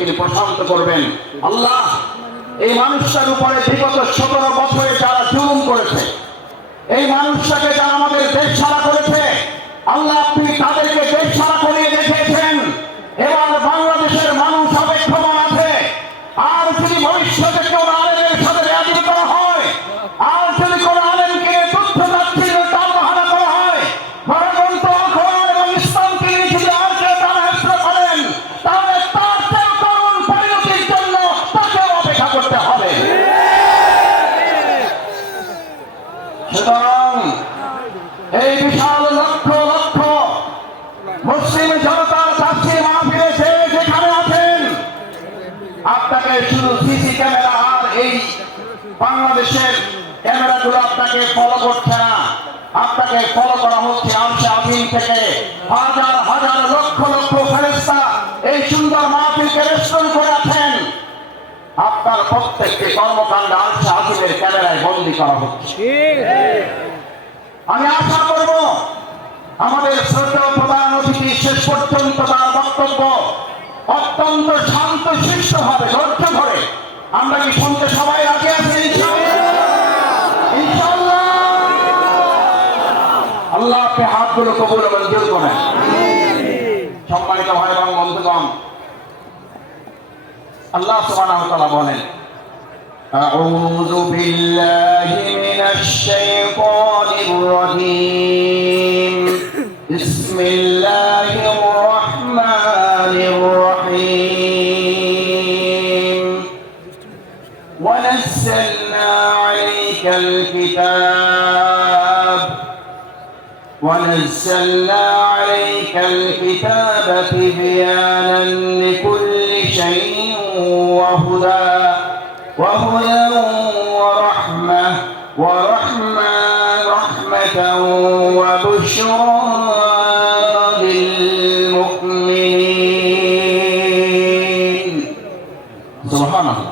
তিনি প্রশান্ত করবেন। আল্লাহ এই মানুষটার উপরে বিগত 17 বছরে যারা জুলুম করেছে, এই মানুষটাকে যারা আমাদের দেশ ছাড়া করেছে, আল্লাহ আপনি তাদেরকে দেশ ছাড়া করিয়ে রেখেছেন। এবার বাংলাদেশের মানুষ অপেক্ষমান আছে। আর যদি ভবিষ্যতে কেউ আলেমের সাথে রাজি করা হয়, আর যদি কোন আলেমকে তুচ্ছ তাচ্ছিল্যের তালবাহানা করা হয়, গণতন্ত্র কোরআন এবং ইসলামকে যদি আর কেউ তারা হেফজ করেন, তাহলে তার চেয়ে করুণ পরিণতির জন্য তাকেও অপেক্ষা করতে হবে। সুতরাং এই বিশাল লক্ষ লক্ষ মুসলিম জনতার সাক্ষী মাহফিলে যে যেখানে আছেন, আপনাকে শুধু সিসি ক্যামেরা আর এই বাংলাদেশের ক্যামেরাগুলো আপনাকে ফলো করছে না, আপনাকে ফলো করা হচ্ছে আরশে আজিম থেকে। হাজার হাজার লক্ষ লক্ষ ফেরেশতা এই সুন্দর মাহফিলকে রেস্টন করে আছেন। আপনার প্রত্যেকটি কর্মকাণ্ড আরশে আজিমের ক্যামেরায় বন্দী করা হচ্ছে। আমি আশা করব আমাদের শ্রদ্ধেয় প্রধান অতিথি শেষ পর্যন্ত তার বক্তব্য অত্যন্ত শান্ত শিষ্ট হবে, ধৈর্য ধরে। আমরা কি শুনতে সবাই রাজি আছি? ইনশাআল্লাহ। আল্লাহ আপনি হাতগুলো কবুল এবং মঞ্জুর করেন। সম্মানিত ভাই এবং বন্ধুগণ, আল্লাহ সুবহানাহু ওয়া তাআলা বলেন, أعوذ بالله من الشيطان الرجيم بسم الله الرحمن الرحيم ونزلنا عليك الكتاب تبيانا لكل شيء وهدى ورحمة وبشرى للمؤمنين. سبحان الله.